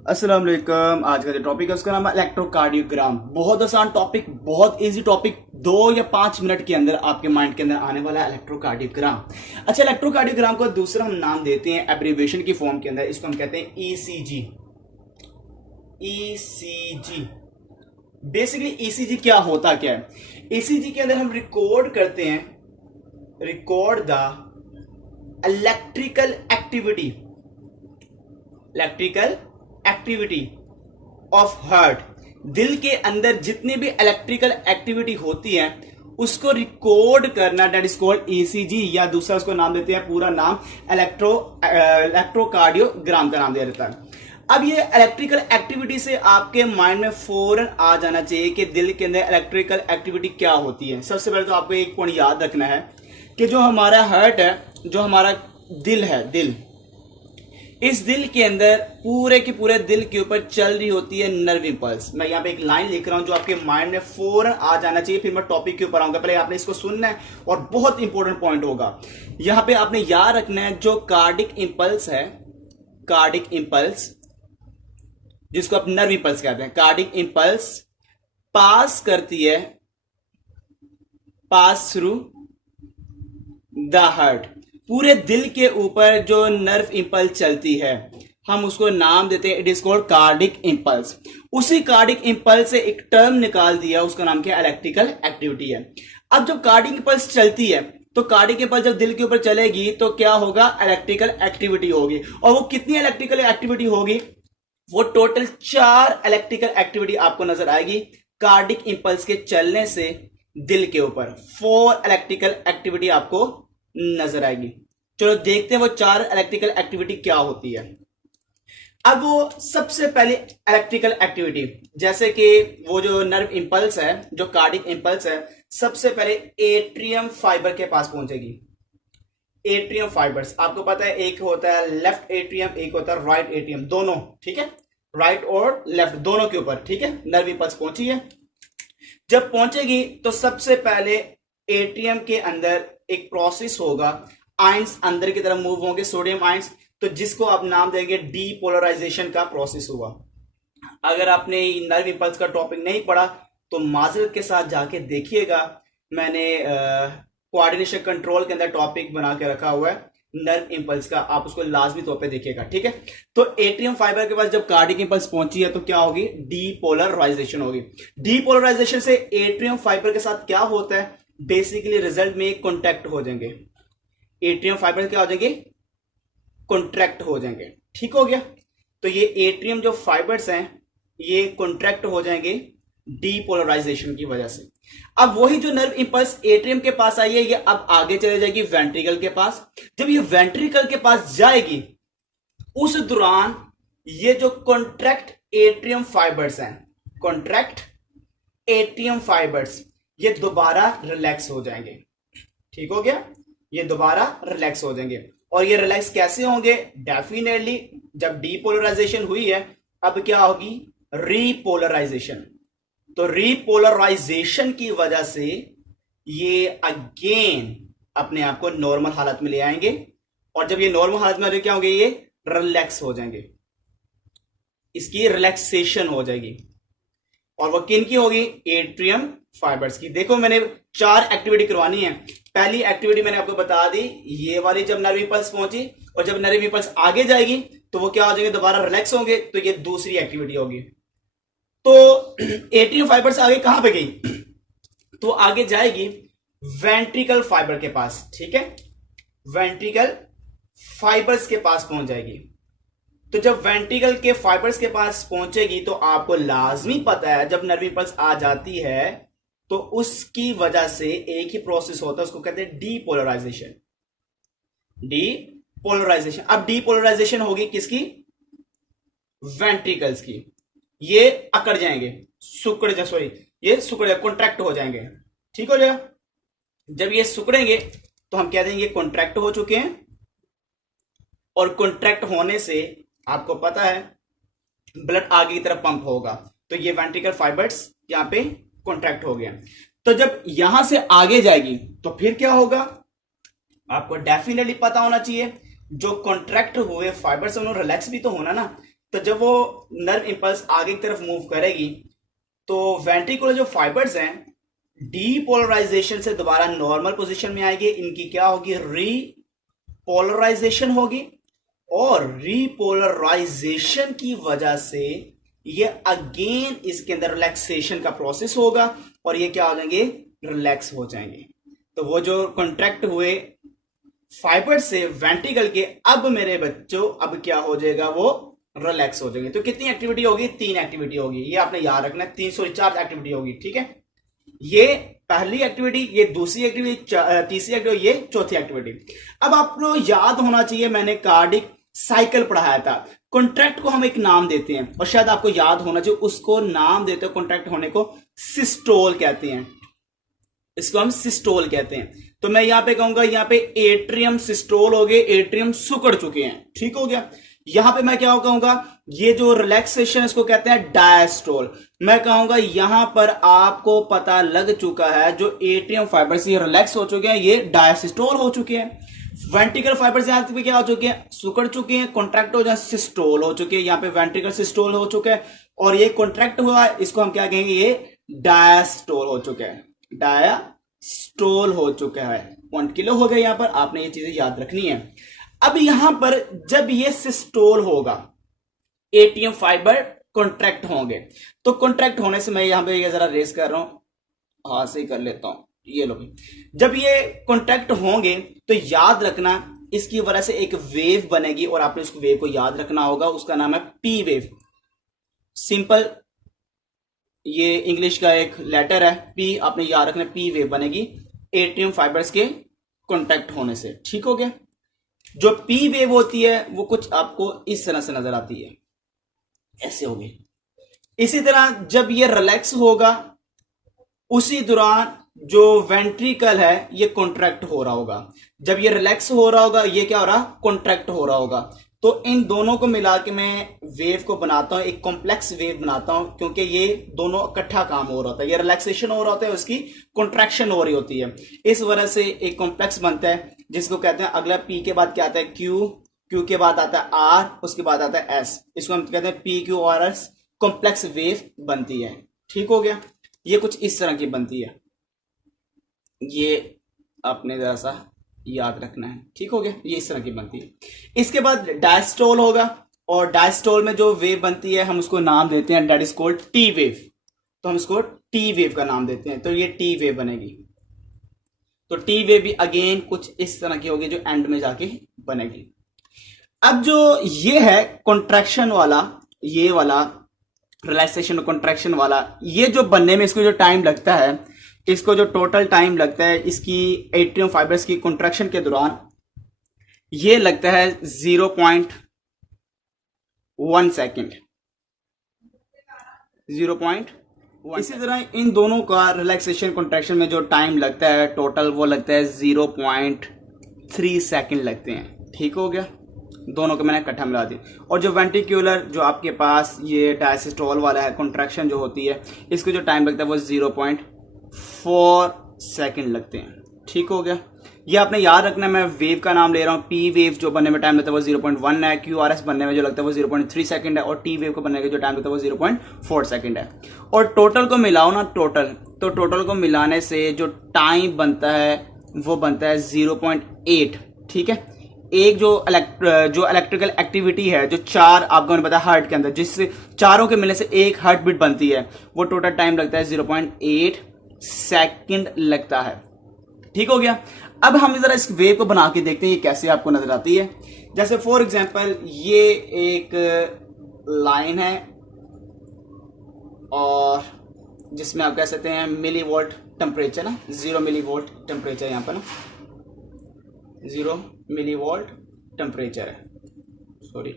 अस्सलाम वालेकुम। आज का जो टॉपिक है उसका नाम है इलेक्ट्रोकार्डियोग्राम। बहुत आसान टॉपिक, बहुत इजी टॉपिक, 2 या 5 मिनट के अंदर आपके माइंड के अंदर आने वाला है इलेक्ट्रोकार्डियोग्राम। अच्छा, इलेक्ट्रोकार्डियोग्राम को दूसरा हम नाम देते हैं एब्रीविएशन की फॉर्म के अंदर, इसको हम कहते हैं ईसीजी। ईसीजी बेसिकली ईसीजी क्या होता क्या है? ईसीजी के अंदर हम रिकॉर्ड करते हैं, record the electrical activity, electrical activity of heart. दिल के अंदर जितनी भी इलेक्ट्रिकल एक्टिविटी होती है उसको रिकॉर्ड करना, दैट इज कॉल्ड ईसीजी, या दूसरा उसको नाम देते हैं, पूरा नाम इलेक्ट्रोकार्डियोग्राम का नाम दिया जाता है। अब ये इलेक्ट्रिकल एक्टिविटी से आपके माइंड में फौरन आ जाना चाहिए कि दिल के अंदर इलेक्ट्रिकल एक्टिविटी क्या होती है। सबसे पहले तो आपको एक पॉइंट याद रखना है कि जो हमारा हार्ट है, जो हमारा दिल है, दिल, इस दिल के अंदर पूरे के पूरे दिल के ऊपर चल रही होती है नर्व इंपल्स। मैं यहाँ पे एक लाइन लिख रहा हूं जो आपके माइंड में फौरन आ जाना चाहिए, फिर मैं टॉपिक के ऊपर आऊंगा। पहले आपने इसको सुनना है और बहुत इंपॉर्टेंट पॉइंट होगा यहां पे, आपने याद रखना है जो कार्डिक इंपल्स है, कार्डिक इंपल्स जिसको आप नर्व इंपल्स कहते हैं, कार्डिक इंपल्स पास करती है, पास थ्रू द हार्ट। पूरे दिल के ऊपर जो नर्व इंपल्स चलती है हम उसको नाम देते हैं, it is called cardiac impulse. उसी कार्डिक इंपल्स से एक टर्म निकाल दिया, उसका नाम क्या है? इलेक्ट्रिकल एक्टिविटी है। अब जब कार्डिक इंपल्स चलती है तो कार्डिक इंपल्स जब दिल के ऊपर चलेगी तो क्या होगा? इलेक्ट्रिकल एक्टिविटी होगी। और वो कितनी इलेक्ट्रिकल एक्टिविटी होगी? वो टोटल 4 इलेक्ट्रिकल एक्टिविटी आपको नजर आएगी कार्डिक इंपल्स के चलने से दिल के ऊपर। 4 इलेक्ट्रिकल एक्टिविटी आपको नजर आएगी। चलो देखते हैं वो 4 इलेक्ट्रिकल एक्टिविटी क्या होती है। अब वो सबसे पहले इलेक्ट्रिकल एक्टिविटी, जैसे कि वो जो नर्व इंपल्स है, जो कार्डिक इंपल्स है, सबसे पहले एट्रियम फाइबर के पास पहुंचेगी। एट्रियम फाइबर्स आपको पता है, एक होता है लेफ्ट एट्रियम, एक होता है राइट एट्रियम, दोनों, ठीक है, राइट और लेफ्ट दोनों के ऊपर, ठीक है, नर्व इंपल्स पहुंची है। जब पहुंचेगी तो सबसे पहले एट्रियम के अंदर एक प्रोसेस होगा, आयंस अंदर की तरफ मूव होंगे, सोडियम आयंस, तो जिसको आप नाम देंगे डीपोलराइजेशन का प्रोसेस हुआ। अगर आपने नर्व इंपल्स का टॉपिक नहीं पढ़ा तो माजरत के साथ जाके देखिएगा, मैंने कोऑर्डिनेशन कंट्रोल के अंदर टॉपिक बना के रखा हुआ है नर्व इंपल्स का, आप उसको लाजमी तौर पे देखिएगा, ठीक है। तो एट्रियम फाइबर के पास जब कार्डिक इंपल्स पहुंची है तो क्या होगी? डीपोलराइजेशन होगी। डीपोलराइजेशन से एट्रियम फाइबर के साथ क्या होता है? बेसिकली रिजल्ट में कॉन्टैक्ट हो जाएंगे, एट्रियम फाइबर क्या हो जाएंगे? कॉन्ट्रैक्ट हो जाएंगे, ठीक हो गया। तो ये एट्रियम जो फाइबर्स हैं ये कॉन्ट्रैक्ट हो जाएंगे डीपोलराइजेशन की वजह से। अब वही जो नर्व इंपल्स एट्रियम के पास आई है ये अब आगे चले जाएगी वेंट्रिकल के पास। जब ये वेंट्रिकल के पास जाएगी उस दौरान ये जो कॉन्ट्रैक्ट एट्रियम फाइबर्स हैं, कॉन्ट्रैक्ट एट्रियम फाइबर्स, ये दोबारा रिलैक्स हो जाएंगे, ठीक हो गया, ये दोबारा रिलैक्स हो जाएंगे। और ये रिलैक्स कैसे होंगे? डेफिनेटली जब डीपोलराइजेशन हुई है अब क्या होगी? रीपोलराइजेशन। तो रीपोलराइजेशन की वजह से ये अगेन अपने आप को नॉर्मल हालत में ले आएंगे, और जब ये नॉर्मल हालत में क्या होंगे? ये रिलैक्स हो जाएंगे, इसकी रिलैक्सेशन हो जाएगी। और वो किन की होगी? एट्रियम फाइबर्स की। देखो मैंने 4 एक्टिविटी करवानी है। पहली एक्टिविटी मैंने आपको बता दी, ये वाली जब नर्व इंपल्स पहुंची, और जब नर्व इंपल्स आगे जाएगी तो वो क्या हो जाएंगे? दोबारा रिलैक्स होंगे, तो ये दूसरी एक्टिविटी होगी। तो एट्रियम फाइबर्स आगे कहां पे गई? तो आगे जाएगी वेंट्रिकल फाइबर के पास, ठीक है, वेंट्रिकल फाइबर्स के पास पहुंच जाएगी। तो जब वेंट्रिकल के फाइबर्स के पास पहुंचेगी तो आपको लाजमी पता है जब नर्व इंपल्स आ जाती है तो उसकी वजह से एक ही प्रोसेस होता है, उसको कहते हैं डीपोलराइजेशन। डीपोलराइजेशन। अब डीपोलराइजेशन होगी किसकी? वेंट्रिकल्स की। ये अकड़ जाएंगे, सुकड़ जा, सॉरी, ये सुकड़ कॉन्ट्रैक्ट हो जाएंगे, ठीक हो जाएगा। जब ये सुकड़ेंगे तो हम कह देंगे कॉन्ट्रैक्ट हो चुके हैं, और कॉन्ट्रैक्ट होने से आपको पता है ब्लड आगे की तरफ पंप होगा, तो ये वेंट्रिकल फाइबर्स यहां पे कॉन्ट्रैक्ट हो गया। तो जब यहां से आगे जाएगी तो फिर क्या होगा? आपको डेफिनेटली पता होना चाहिए जो कॉन्ट्रैक्ट हुए फाइबर्स उन्होंने रिलैक्स भी तो होना ना। तो जब वो नर्व इंपल्स आगे की तरफ मूव करेगी तो वेंट्रिकुलर जो फाइबर्स हैं डीपोलराइजेशन से दोबारा नॉर्मल पोजीशन में आएगी, इनकी क्या होगी, रीपोलराइजेशन होगी, और रीपोलराइजेशन की वजह से ये अगेन इसके अंदर रिलैक्सेशन का प्रोसेस होगा और ये क्या हो जाएंगे, रिलैक्स हो जाएंगे। तो वो जो कॉन्ट्रैक्ट हुए फाइबर से वेंट्रिकल के, अब मेरे बच्चों अब क्या हो जाएगा, वो रिलैक्स हो जाएंगे। तो कितनी एक्टिविटी होगी, 3 एक्टिविटी होगी, ये आपने याद रखना है, 304 एक्टिविटी होगी, ठीक है। ये पहली एक्टिविटी, ये दूसरी एक्टिविटी, तीसरी एक्टिविटी, ये चौथी एक्टिविटी। अब आपको याद होना चाहिए मैंने कार्डिक साइकिल पढ़ाया था। कॉन्ट्रैक्ट को हम एक नाम देते हैं और शायद आपको याद होना चाहिए, उसको नाम देते हैं कॉन्ट्रैक्ट होने को सिस्टोल कहते हैं, इसको हम सिस्टोल कहते हैं। तो मैं यहां पे कहूंगा, यहां पे एट्रियम सिस्टोल हो गए, एट्रियम सुकड़ चुके हैं, ठीक हो गया। यहां पे मैं क्या कहूंगा, ये जो रिलैक्सेशन इसको कहते हैं डायस्टोल। मैं कहूंगा यहां पर आपको पता लग चुका है जो एट्रियम फाइबर्स ये रिलैक्स हो चुके हैं, ये डायसिस्टोल हो चुके हैं। वेंट्रिकल फाइबर्स यहां पे क्या हो चुके हैं, सुकड़ चुके हैं, कॉन्ट्रैक्ट हो जाए सिस्टोल हो चुके हैं। यहां पे वेंट्रिकल सिस्टोल हो चुका है और ये कॉन्ट्रैक्ट हुआ है, इसको हम क्या कहेंगे, ये डायस्टोल हो चुका है, डायस्टोल हो चुका है। पॉइंट किलो हो गया, यहां पर आपने ये चीजें याद रखनी है। अब यहां पर जब ये सिस्टोल होगा, एटीएम फाइबर कॉन्ट्रैक्ट होंगे, तो कॉन्ट्रैक्ट होने से मैं यहां पे जरा रेस कर रहा हूं, हाथ से ही कर लेता हूं, ये लो। जब ये कॉन्ट्रैक्ट होंगे तो याद रखना इसकी वजह से एक वेव बनेगी और आपने उस वेव को याद रखना होगा, उसका नाम है पी वेव। सिंपल, ये इंग्लिश का एक लेटर है पी, आपने याद रखना, पी वेव बनेगी एटीएम फाइबर्स के कॉन्टैक्ट होने से, ठीक हो गया। जो पी वेव होती है वो कुछ आपको इस तरह से नजर आती है, ऐसे होगी। इसी तरह जब ये रिलैक्स होगा उसी दौरान जो वेंट्रिकल है ये कॉन्ट्रैक्ट हो रहा होगा। जब ये रिलैक्स हो रहा होगा, ये क्या हो रहा, कॉन्ट्रैक्ट हो रहा होगा। तो इन दोनों को मिला के मैं वेव को बनाता हूं, एक कॉम्प्लेक्स वेव बनाता हूं, क्योंकि ये दोनों इकट्ठा काम हो रहा होता है। ये रिलैक्सेशन हो रहा होता है, उसकी कॉन्ट्रैक्शन हो रही होती है, इस वजह से एक कॉम्प्लेक्स बनता है जिसको कहते हैं, अगला पी के बाद क्या आता है, क्यू, क्यू के बाद आता है आर, उसके बाद आता है एस, इसको हम कहते हैं P Q R S, complex wave बनती है, ठीक हो गया। ये कुछ इस तरह की बनती है, ये आपने जरा सा याद रखना है, ठीक हो गया। ये इस तरह की बनती है। इसके बाद डायस्टोल होगा और डायस्टोल में जो वेव बनती है हम उसको नाम देते हैं, that is called T wave. तो हम इसको टी वेव का नाम देते हैं, तो ये टी वेव बनेगी। तो टी वेव भी अगेन कुछ इस तरह की होगी जो एंड में जाके बनेगी। अब जो ये है कॉन्ट्रैक्शन वाला, ये वाला रिलैक्सेशन और कॉन्ट्रैक्शन वाला, ये जो बनने में इसको जो टाइम लगता है, इसको जो टोटल टाइम लगता है इसकी एट्रियम फाइबर्स की कॉन्ट्रैक्शन के दौरान, ये लगता है 0.1 सेकेंड, 0.1। इसी तरह इन दोनों का रिलैक्सेशन कॉन्ट्रैक्शन में जो टाइम लगता है टोटल, वो लगता है 0.3 सेकेंड लगते हैं, ठीक हो गया। दोनों को मैंने इकट्ठा मिला दिया। और जो वेंट्रिक्यूलर जो आपके पास ये डायसिस्टोल वाला है, कॉन्ट्रैक्शन जो होती है, इसको जो टाइम लगता है वो 0.4 सेकेंड लगते हैं, ठीक हो गया। ये आपने याद रखना है, मैं वेव का नाम ले रहा हूँ। पी वेव जो बनने में टाइम लगता है वो 0.1 है, क्यू आर एस बनने में जो लगता है वो 0.3 सेकेंड है, और टी वेव को बनने का जो टाइम लगता है वो 0.4 सेकेंड है। और टोटल को मिलाओ ना, तो टोटल को मिलाने से जो टाइम बनता है वो बनता है 0.8, ठीक है। एक जो इलेक्ट्रिकल एक्टिविटी है, जो 4 आपको मैंने बताया हार्ट के अंदर, जिससे चारों के मिलने से एक हार्ट बीट बनती है, वो टोटल टाइम लगता है 0.8 सेकंड लगता है, ठीक हो गया। अब हम जरा इस वेव को बना के देखते हैं ये कैसे आपको नजर आती है। जैसे फॉर एग्जांपल ये एक लाइन है और जिसमें आप कह सकते हैं मिली वोल्ट टेम्परेचर ना, 0 मिली वोल्ट टेम्परेचर यहाँ पर ना, 0 मिली वोल्ट टेम्परेचर है, सॉरी।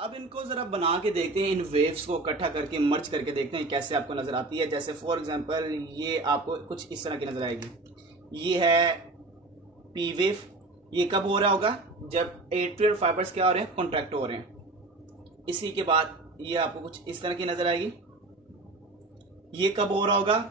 अब इनको जरा बना के देखते हैं, इन वेव्स को इकट्ठा करके मर्ज करके देखते हैं कैसे आपको नजर आती है। जैसे फॉर एग्जांपल ये आपको कुछ इस तरह की नजर आएगी। ये है पी वेव। ये कब हो रहा होगा, जब एट्रियल फाइबर्स क्या हो रहे हैं, कॉन्ट्रैक्ट हो रहे हैं। इसी के बाद ये आपको कुछ इस तरह की नजर आएगी। ये कब हो रहा होगा,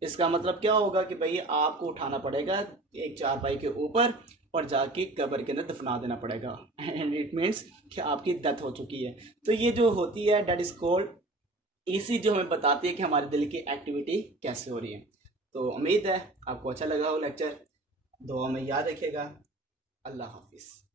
इसका मतलब क्या होगा कि भाई आपको उठाना पड़ेगा एक चारपाई के ऊपर और जाके कब्र के अंदर दफना देना पड़ेगा, एंड इट मीन्स कि आपकी डेथ हो चुकी है। तो ये जो होती है डेट इज कॉल्ड, इसी जो हमें बताती है कि हमारे दिल की एक्टिविटी कैसे हो रही है। तो उम्मीद है आपको अच्छा लगा हो लेक्चर, दुआ में याद रखिएगा। अल्लाह हाफिज़।